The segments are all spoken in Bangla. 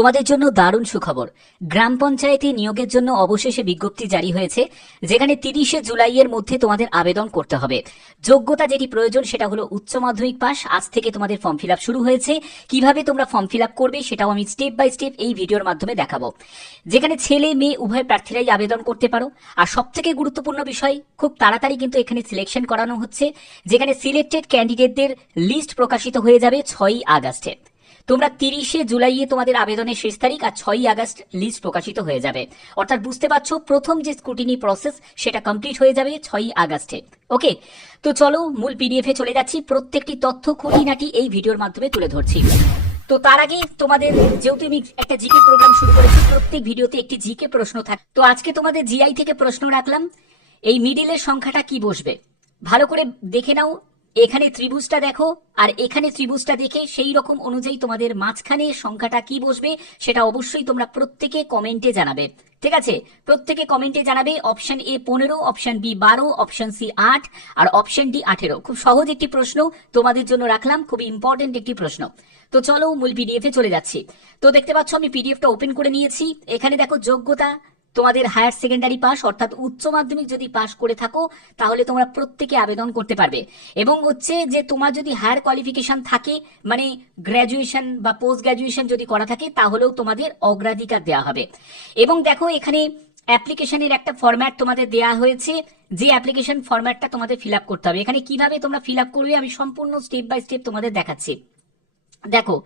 তোমাদের জন্য দারুণ সুখবর। গ্রাম পঞ্চায়েতে নিয়োগের জন্য অবশেষে বিজ্ঞপ্তি জারি হয়েছে, যেখানে তিরিশে জুলাইয়ের মধ্যে তোমাদের আবেদন করতে হবে। যোগ্যতা যেটি প্রয়োজন সেটা হলো উচ্চ মাধ্যমিক পাস। আজ থেকে তোমাদের ফর্ম ফিল শুরু হয়েছে। কীভাবে তোমরা ফর্ম ফিল করবে সেটাও আমি স্টেপ বাই স্টেপ এই ভিডিওর মাধ্যমে দেখাবো। যেখানে ছেলে, মেয়ে, উভয় প্রার্থীরাই আবেদন করতে পারো। আর সব থেকে গুরুত্বপূর্ণ বিষয়, খুব তাড়াতাড়ি কিন্তু এখানে সিলেকশন করানো হচ্ছে, যেখানে সিলেক্টেড ক্যান্ডিডেটদের লিস্ট প্রকাশিত হয়ে যাবে ছয়ই আগস্টে। তোমরা তিরিশে জুলাইয়ে তোমাদের আবেদনের শেষ তারিখ আর ছয়ই আগস্ট লিস্ট প্রকাশিত হয়ে যাবে। অর্থাৎ বুঝতে পারছ, প্রথম যে স্ক্রুটিনি প্রসেস সেটা কমপ্লিট হয়ে যাবে ছয়ই আগস্টে। ওকে তো চলো, মূল পিডিএফ চলে যাচ্ছি। প্রত্যেকটি তথ্য খুঁটিনাটি এই ভিডিওর মাধ্যমে তুলে ধরছি। তো তার আগে তোমাদের, যেহেতু আমি একটা জিকে প্রোগ্রাম শুরু করেছি, প্রত্যেক ভিডিওতে একটি জিকে প্রশ্ন থাকে। তো আজকে তোমাদের জিআই থেকে প্রশ্ন রাখলাম। এই মিডিলের সংখ্যাটা কি বসবে? ভালো করে দেখে নাও। এখানে ত্রিভুজটা দেখো, আর এখানে ত্রিভুজটা দেখে সেই রকম অনুযায়ী তোমাদের মাঝখানে সংখ্যাটা কি বসবে সেটা অবশ্যই তোমরা প্রত্যেকে কমেন্টে জানাবে। ঠিক আছে? প্রত্যেকে কমেন্টে জানাবে অপশন এ পনেরো অপশন বি বারো অপশন সি আট, আর অপশন ডি আঠেরো। খুব সহজ একটি প্রশ্ন, তোমাদের জন্য রাখলাম খুবই ইম্পর্টেন্ট একটি প্রশ্ন। তো চলো মূল পিডিএফ এ চলে যাচ্ছি। তো দেখতে পাচ্ছ, আমি পিডিএফটা ওপেন করে নিয়েছি। এখানে দেখো যোগ্যতা তোমাদের হায়ার সেকেন্ডারি পাস অর্থাৎ উচ্চ মাধ্যমিক যদি পাস করে থাকো, তাহলে তোমরা প্রত্যেকে আবেদন করতে পারবে। এবং হচ্ছে যে তোমার যদি হায়ার কোয়ালিফিকেশন থাকে মানে গ্র্যাজুয়েশন বা পোস্ট গ্র্যাজুয়েশন যদি করা থাকে, তাহলেও তোমাদের অগ্রাধিকার দেওয়া হবে। এবং দেখো, এখানে অ্যাপ্লিকেশনের একটা ফরম্যাট তোমাদের দেওয়া হয়েছে, যে অ্যাপ্লিকেশন ফরম্যাটটা তোমাদের ফিল করতে হবে। এখানে কীভাবে তোমরা ফিল করবে, আমি সম্পূর্ণ স্টেপ বাই স্টেপ তোমাদের দেখাচ্ছি। দেখো,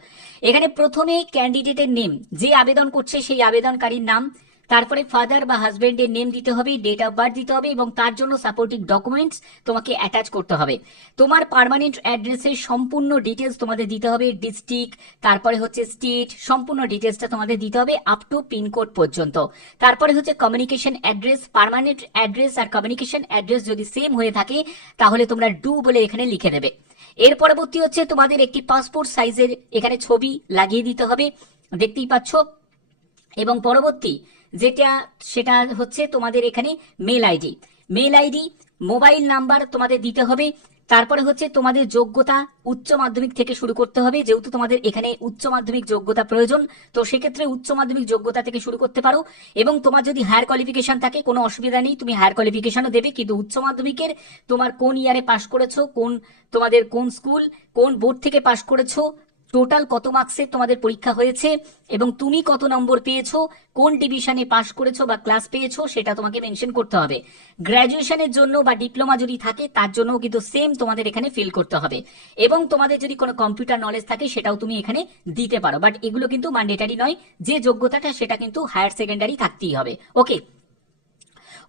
এখানে প্রথমে ক্যান্ডিডেটের নেম যে আবেদন করছে সেই আবেদনকারীর নাম তারপরে ফাদার বা হাজবেন্ডের নেম দিতে হবে ডেট অফ বার্থ দিতে হবে এবং তার জন্য সাপোর্টিং ডকুমেন্টস তোমাকে অ্যাটাচ করতে হবে। তোমার পার্মানেন্ট অ্যাড্রেসের সম্পূর্ণ ডিটেলস তোমাদের দিতে হবে ডিস্ট্রিক্ট তারপরে হচ্ছে স্টেট সম্পূর্ণ ডিটেলসটা তোমাদের দিতে হবে আপ টু পিনকোড পর্যন্ত। তারপরে হচ্ছে কমিউনিকেশন অ্যাড্রেস পার্মানেন্ট অ্যাড্রেস আর কমিউনিকেশন অ্যাড্রেস যদি সেম হয়ে থাকে, তাহলে তোমরা ডু বলে এখানে লিখে দেবে। এর পরবর্তী হচ্ছে তোমাদের একটি পাসপোর্ট সাইজের এখানে ছবি লাগিয়ে দিতে হবে। দেখতেই পাচ্ছ? এবং পরবর্তী যেটা, সেটা হচ্ছে তোমাদের এখানে mail ID mail ID mobile number তোমাদের দিতে হবে। তারপরে হচ্ছে তোমাদের যোগ্যতা উচ্চ মাধ্যমিক থেকে শুরু করতে হবে। যেহেতু তোমাদের এখানে উচ্চ মাধ্যমিক যোগ্যতা প্রয়োজন, তো সেক্ষেত্রে উচ্চ মাধ্যমিক যোগ্যতা থেকে শুরু করতে পারো। এবং তোমার যদি হায়ার কোয়ালিফিকেশন থাকে, কোনো অসুবিধা নেই, তুমি হায়ার কোয়ালিফিকেশনও দেবে। কিন্তু উচ্চ মাধ্যমিকের তোমার কোন ইয়ারে পাশ করেছ, কোন তোমাদের কোন স্কুল কোন বোর্ড থেকে পাশ করেছ টোটাল কত মার্কসের তোমাদের পরীক্ষা হয়েছে এবং তুমি কত নম্বর পেয়েছ, কোন ডিভিশনে পাশ করেছ বা ক্লাস পেয়েছ সেটা তোমাকে মেনশন করতে হবে। গ্র্যাজুয়েশনের জন্য বা ডিপ্লোমা যদি থাকে, তার জন্য কিন্তু সেম তোমাদের এখানে ফিল করতে হবে। এবং তোমাদের যদি কোনো কম্পিউটার নলেজ থাকে, সেটাও তুমি এখানে দিতে পারো। বাট এগুলো কিন্তু ম্যান্ডেটারি নয়, যে যোগ্যতাটা সেটা কিন্তু হায়ার সেকেন্ডারি থাকতেই হবে। ওকে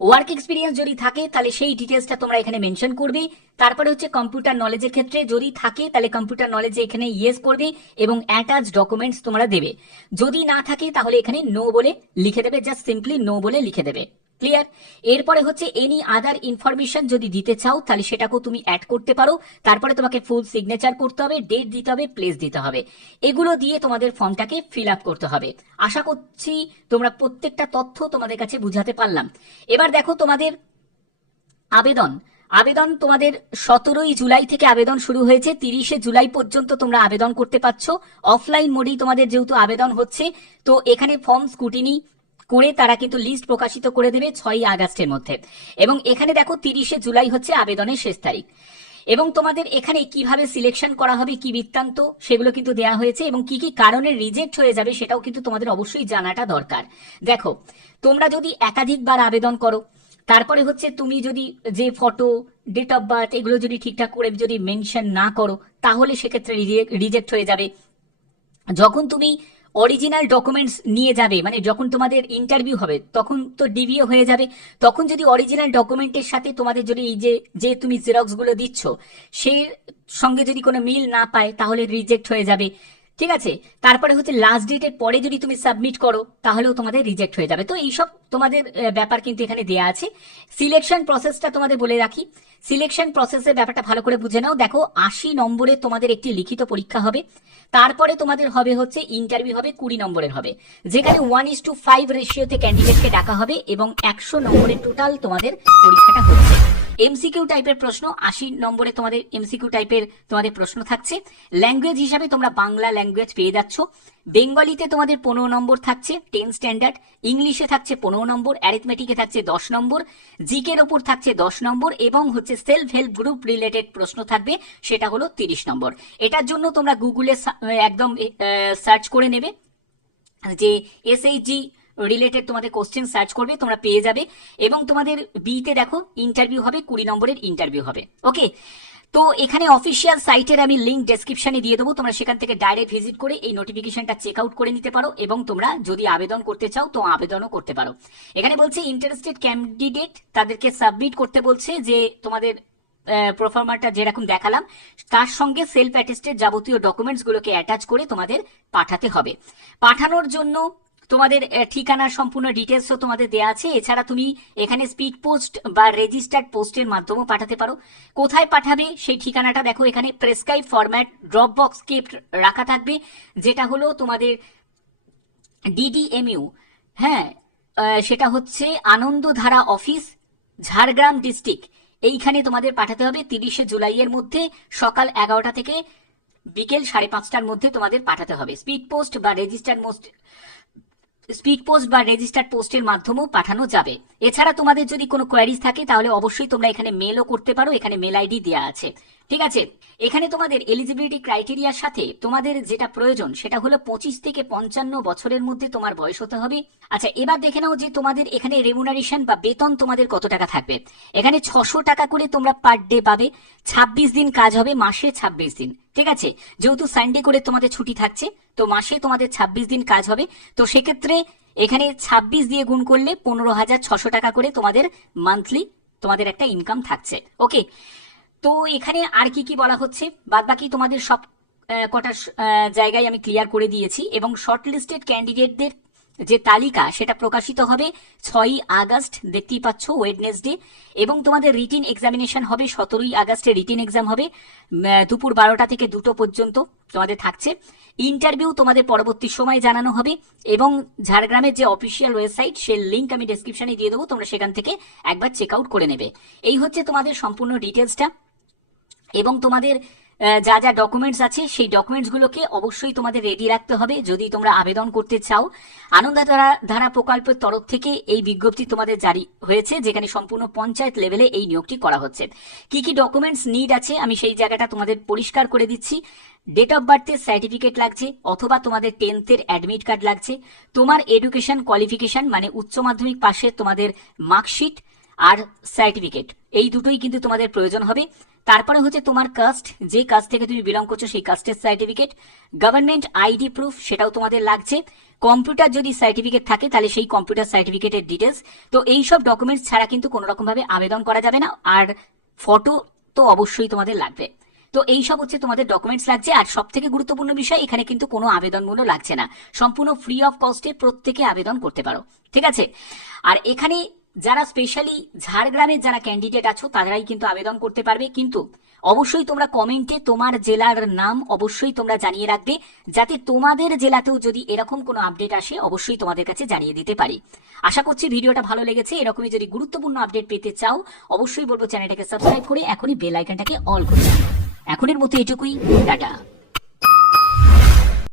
ওয়ার্ক এক্সপিরিয়েন্স যদি থাকে, তাহলে সেই ডিটেলসটা তোমরা এখানে মেনশন করবে। তারপরে হচ্ছে কম্পিউটার নলেজের ক্ষেত্রে যদি থাকে, তাহলে কম্পিউটার নলেজে এখানে ইয়েস করবে এবং অ্যাটাচ ডকুমেন্টস তোমরা দেবে। যদি না থাকে, তাহলে এখানে নো বলে লিখে দেবে জাস্ট সিম্পলি নো বলে লিখে দেবে। ক্লিয়ার এরপরে হচ্ছে এনি আদার ইনফরমেশন যদি দিতে চাও, তাহলে সেটাকেও তুমি অ্যাড করতে পারো। তারপরে তোমাকে ফুল সিগনেচার করতে হবে ডেট দিতে হবে প্লেস দিতে হবে। এগুলো দিয়ে তোমাদের ফর্মটাকে ফিল আপ করতে হবে। আশা করছি তোমরা প্রত্যেকটা তথ্য তোমাদের কাছে বুঝাতে পারলাম। এবার দেখো তোমাদের আবেদন। আবেদন তোমাদের সতেরোই জুলাই থেকে আবেদন শুরু হয়েছে। তিরিশে জুলাই পর্যন্ত তোমরা আবেদন করতে পারছ। অফলাইন মোডেই তোমাদের যেহেতু আবেদন হচ্ছে, তো এখানে ফর্ম স্কুটিনি করে তারা কিন্তু লিস্ট প্রকাশিত করে দেবে ছয়ই আগস্টের মধ্যে। এবং এখানে দেখো তিরিশে জুলাই হচ্ছে আবেদনের শেষ তারিখ। এবং তোমাদের এখানে কীভাবে সিলেকশন করা হবে, কি বৃত্তান্ত, সেগুলো কিন্তু দেওয়া হয়েছে এবং কি কি কারণে রিজেক্ট হয়ে যাবে সেটাও কিন্তু তোমাদের অবশ্যই জানাটা দরকার। দেখো, তোমরা যদি একাধিকবার আবেদন করো, তারপরে হচ্ছে তুমি যদি যে ফটো ডেট অফ বার্থ এগুলো যদি ঠিকঠাক করে যদি মেনশন না করো, তাহলে সেক্ষেত্রে রিজেক্ট হয়ে যাবে। যখন তুমি অরিজিনাল ডকুমেন্টস নিয়ে যাবে মানে যখন তোমাদের ইন্টারভিউ হবে, তখন তো ডিভিও হয়ে যাবে। তখন যদি অরিজিনাল ডকুমেন্টের সাথে তোমাদের যদি এই যে যে তুমি জেরক্সগুলো দিচ্ছ সেই সঙ্গে যদি কোনো মিল না পায়, তাহলে রিজেক্ট হয়ে যাবে। ঠিক আছে? তারপরে হচ্ছে লাস্ট ডেটের পরে যদি তুমি সাবমিট করো, তাহলেও তোমাদের রিজেক্ট হয়ে যাবে। তো এইসব তোমাদের ব্যাপার কিন্তু এখানে দেয়া আছে। সিলেকশন প্রসেসটা তোমাদের বলে রাখি। সিলেকশন প্রসেসের ব্যাপারটা ভালো করে বুঝে নাও। দেখো, আশি নম্বরে তোমাদের একটি লিখিত পরীক্ষা হবে। তারপরে তোমাদের হবে হচ্ছে ইন্টারভিউ হবে, কুড়ি নম্বরের হবে। যেখানে ওয়ান ইস টু ফাইভ রেশিওতে ক্যান্ডিডেটকে ডাকা হবে এবং একশো নম্বরে টোটাল তোমাদের পরীক্ষাটা হচ্ছে। এমসিকিউ টাইপের প্রশ্ন, আশি নম্বরে তোমাদের এমসিকিউ টাইপের তোমাদের প্রশ্ন থাকছে। ল্যাঙ্গুয়েজ হিসাবে তোমরা বাংলা ল্যাঙ্গুয়েজ পেয়ে যাচ্ছ। বেঙ্গলিতে তোমাদের পনেরো নম্বর থাকছে টেন স্ট্যান্ডার্ড ইংলিশে থাকছে পনেরো নম্বর অ্যারিথমেটিকে থাকছে দশ নম্বর। জিকের ওপর থাকছে দশ নম্বর এবং হচ্ছে সেলফ হেল্প গ্রুপ রিলেটেড প্রশ্ন থাকবে, সেটা হলো তিরিশ নম্বর। এটার জন্য তোমরা গুগলে একদম সার্চ করে নেবে যে এসএইচজি রিলেটেড তোমাদের কোশ্চেন সার্চ করবে, তোমরা পেয়ে যাবে। এবং তোমাদের বিতে দেখো ইন্টারভিউ হবে, কুড়ি নম্বরের ইন্টারভিউ হবে। ওকে তো এখানে অফিসিয়াল সাইটের আমি লিঙ্ক ডেসক্রিপশনে দিয়ে দেবো। তোমরা সেখান থেকে ডাইরেক্ট ভিজিট করে এই নোটিফিকেশনটা চেক আউট করে নিতে পারো। এবং তোমরা যদি আবেদন করতে চাও, তো আবেদনও করতে পারো। এখানে বলছে ইন্টারেস্টেড ক্যান্ডিডেট তাদেরকে সাবমিট করতে বলছে যে, তোমাদের প্রফর্মারটা যেরকম দেখালাম, তার সঙ্গে সেলফ অ্যাটেস্টেড যাবতীয় ডকুমেন্টস গুলোকে অ্যাটাচ করে তোমাদের পাঠাতে হবে। পাঠানোর জন্য তোমাদের আহ, ঠিকানার সম্পূর্ণ ডিটেলসও তোমাদের দেওয়া আছে। এছাড়া তুমি এখানে স্পিড পোস্ট বা রেজিস্টার্ড পোস্টের মাধ্যমেও পাঠাতে পারো। কোথায় পাঠাবে সেই ঠিকানাটা দেখো এখানে। Prescribe format drop box kept রাখা থাকবে যেটা হলো তোমাদের ডিডিএমইউ হ্যাঁ সেটা হচ্ছে আনন্দধারা অফিস ঝাড়গ্রাম ডিস্ট্রিক্ট এইখানে তোমাদের পাঠাতে হবে তিরিশে জুলাইয়ের মধ্যে সকাল এগারোটা থেকে বিকেল সাড়ে পাঁচটার মধ্যে তোমাদের পাঠাতে হবে। স্পিড পোস্ট বা রেজিস্টার মোস্ট স্পিড পোস্ট বা রেজিস্টার্ড পোস্টের মাধ্যমেও পাঠানো যাবে। এছাড়া তোমাদের যদি কোনো কোয়ারিজ থাকে, তাহলে অবশ্যই তোমরা এখানে মেলও করতে পারো, এখানে মেল আইডি দেওয়া আছে। ঠিক আছে? এখানে তোমাদের এলিজিবিলিটি ক্রাইটেরিয়ার সাথে তোমাদের যেটা প্রয়োজন সেটা হলো পঁচিশ থেকে পঞ্চান্ন বছরের মধ্যে তোমার বয়স হতে হবে। আচ্ছা এবার দেখে নাও যে তোমাদের এখানে রেমুনারেশন বা বেতন তোমাদের কত টাকা থাকবে। এখানে ছশো টাকা করে তোমরা পার ডে পাবে। ছাব্বিশ দিন কাজ হবে, মাসে ছাব্বিশ দিন। ঠিক আছে? যেহেতু সানডে করে তোমাদের ছুটি থাকছে, তো মাসে তোমাদের ছাব্বিশ দিন কাজ হবে। তো সেক্ষেত্রে এখানে ছাব্বিশ দিয়ে গুণ করলে পনেরো হাজার ছশো টাকা করে তোমাদের মান্থলি তোমাদের একটা ইনকাম থাকছে। ওকে তো এখানে আর কি কি বলা হচ্ছে? বাদ বাকি তোমাদের সব কটা জায়গায় আমি ক্লিয়ার করে দিয়েছি এবং শর্ট লিস্টেড ক্যান্ডিডেটদের যে তালিকা, সেটা প্রকাশিত হবে ছয়ই আগস্ট, দেখতেই পাচ্ছ ওয়েডনেসডে এবং তোমাদের রিটিন এক্সামিনেশন হবে সতেরোই আগস্টে রিটিন এক্সাম হবে দুপুর বারোটা থেকে দুটো পর্যন্ত তোমাদের থাকছে। ইন্টারভিউ তোমাদের পরবর্তী সময় জানানো হবে এবং ঝাড়গ্রামের যে অফিসিয়াল ওয়েবসাইট সে লিঙ্ক আমি ডেসক্রিপশনে দিয়ে দেবো, তোমরা সেখান থেকে একবার চেক আউট করে নেবে। এই হচ্ছে তোমাদের সম্পূর্ণ ডিটেলসটা এবং তোমাদের যা যা ডকুমেন্টস আছে, সেই ডকুমেন্টসগুলোকে অবশ্যই তোমাদের রেডি রাখতে হবে যদি তোমরা আবেদন করতে চাও। আনন্দধারা ধারা প্রকল্পের তরফ থেকে এই বিজ্ঞপ্তি তোমাদের জারি হয়েছে, যেখানে সম্পূর্ণ পঞ্চায়েত লেভেলে এই নিয়োগটি করা হচ্ছে। কি কি ডকুমেন্টস নিড আছে, আমি সেই জায়গাটা তোমাদের পরিষ্কার করে দিচ্ছি। ডেট অফ বার্থের সার্টিফিকেট লাগছে, অথবা তোমাদের টেন্থের অ্যাডমিট কার্ড লাগছে। তোমার এডুকেশন কোয়ালিফিকেশন মানে উচ্চ মাধ্যমিক পাশে তোমাদের মার্কশিট আর সার্টিফিকেট এই দুটোই কিন্তু তোমাদের প্রয়োজন হবে। তারপরে হচ্ছে তোমার কাস্ট যে কাস্ট থেকে তুমি বিলং করছ সেই কাস্টের সার্টিফিকেট গভর্নমেন্ট আইডি প্রুফ সেটাও তোমাদের লাগছে। কম্পিউটার যদি সার্টিফিকেট থাকে, তাহলে সেই কম্পিউটার সার্টিফিকেটের ডিটেলস তো এই সব ডকুমেন্টস ছাড়া কিন্তু কোনো রকম ভাবে আবেদন করা যাবে না, আর ফটো তো অবশ্যই তোমাদের লাগবে। তো এই সব হচ্ছে তোমাদের ডকুমেন্টস লাগছে, আর সব থেকে গুরুত্বপূর্ণ বিষয়, এখানে কিন্তু কোনো আবেদনমূল্য লাগছে না। সম্পূর্ণ ফ্রি অফ কস্টে প্রত্যেকে আবেদন করতে পারো। ঠিক আছে? আর এখানে যারা স্পেশালি ঝাড়গ্রামের যারা ক্যান্ডিডেট আছো, তারাই কিন্তু আবেদন করতে পারবে। কিন্তু অবশ্যই তোমরা কমেন্টে তোমার জেলার নাম অবশ্যই তোমরা জানিয়ে রাখবে, যাতে তোমাদের জেলাতেও যদি এরকম কোনো আপডেট আসে, অবশ্যই তোমাদের কাছে জানিয়ে দিতে পারি। আশা করছি ভিডিওটা ভালো লেগেছে। এরকমই যদি গুরুত্বপূর্ণ আপডেট পেতে চাও, অবশ্যই বলব চ্যানেলটাকে সাবস্ক্রাইব করে এখনই বেল আইকনটাকে অল করে। এখনের মতো এটুকুই, টাটা।